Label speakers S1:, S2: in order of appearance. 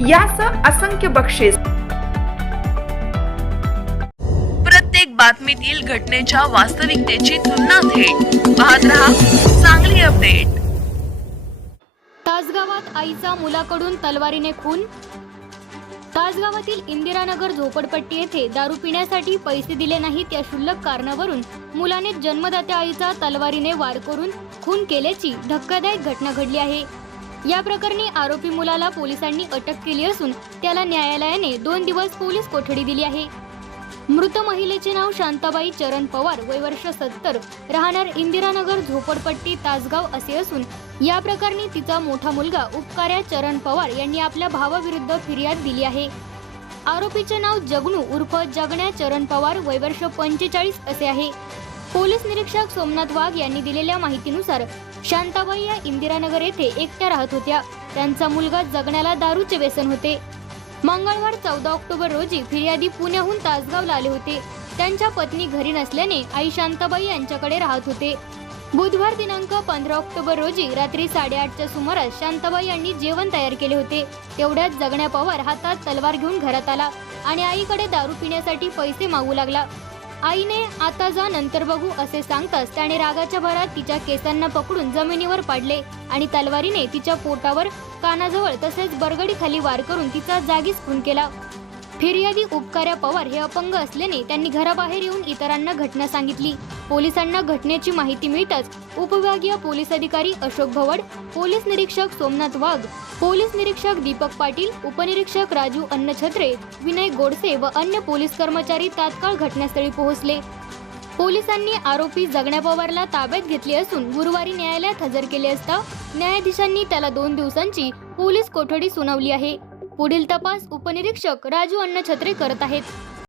S1: यासह असंख्य बक्षीस.
S2: प्रत्येक बातमीतील घटनेच्या वास्तविकतेची तुलना थेट. पाहत रहा चांगली अपडेट.
S3: तासगावात आईचा मुलाकडून तलवारीने खून? तासगावातील इंदिरानगर झोपडपट्टी येथे दारू पिण्यासाठी पैसे दिले नाहीत या क्षुल्लक कारणावरून मुलाने जन्मदात्या आईचा तलवारीने वार करून खून केल्याची धक्कादायक घटना घडली आहे. या प्रकरणी आरोपी मुलाला पोलिसांनी अटक केली असून त्याला न्यायालयाने दोन दिवस पोलीस कोठडी दिली आहे. मृत महिलेचे नाव शांताबाई चरण पवार वय वर्ष सत्तर राहणार इंदिरानगर झोपडपट्टी तासगाव असे असून या प्रकरणी तिचा मोठा मुलगा उपकार्या चरण पवार यांनी आपल्या भावाविरुद्ध फिर्याद दिली आहे. आरोपीचे नाव जगनू उर्फ जगण्या चरण पवार वय वर्ष पंचेचाळीस असे आहे. पोलीस निरीक्षक सोमनाथ वाघ यांनी दिलेल्या माहितीनुसार शांताबाई या इंदिरानगर येथे एकट्या राहत होत्या. त्यांचा मुलगा जगण्याला दारूचे व्यसन होते. मंगळवार चौदा ऑक्टोबर रोजी फिर्यादी पुण्याहून तासगावला आले होते. त्यांच्या पत्नी घरी नसल्याने आई शांताबाई यांच्याकडे राहत होते. बुधवार दिनांक पंधरा ऑक्टोबर रोजी रात्री साडेआठच्या सुमारास शांताबाई यांनी जेवण तयार केले होते. तेवढ्यात जगण्या पवार हातात तलवार घेऊन घरात आला आणि आईकडे दारू पिण्यासाठी पैसे मागू लागला. आईने आता जा नंतर बघू असे सांगताच त्याने रागाच्या भरात तिच्या केसांना पकडून जमिनीवर पाडले आणि तलवारीने तिच्या पोटावर कानाजवळ तसेच बरगडीखाली वार करून तिचा जागीच खून केला. फिर्यादी उपकार्या पवार हे अपंग असल्याने त्यांनी घराबाहेर येऊन इतरांना घटना सांगितली. पोलिसांना घटनेची माहिती मिळताच उपविभागीय पोलीस अधिकारी अशोक भवड पोलीस निरीक्षक सोमनाथ वाघ पोलीस निरीक्षक दीपक पाटील उपनिरीक्षक राजू अन्नछत्रे विनय गोडसे व अन्य पोलीस कर्मचारी तात्काळ घटनास्थळी पोहोचले. पोलिसांनी आरोपी जगण्या पवारला ताब्यात घेतले असून गुरुवारी न्यायालयात हजर केले असता न्यायाधीशांनी त्याला दोन दिवसांची पोलीस कोठडी सुनावली आहे. पुढील तपास उपनिरीक्षक राजू अण्णा छत्रे करत आहेत.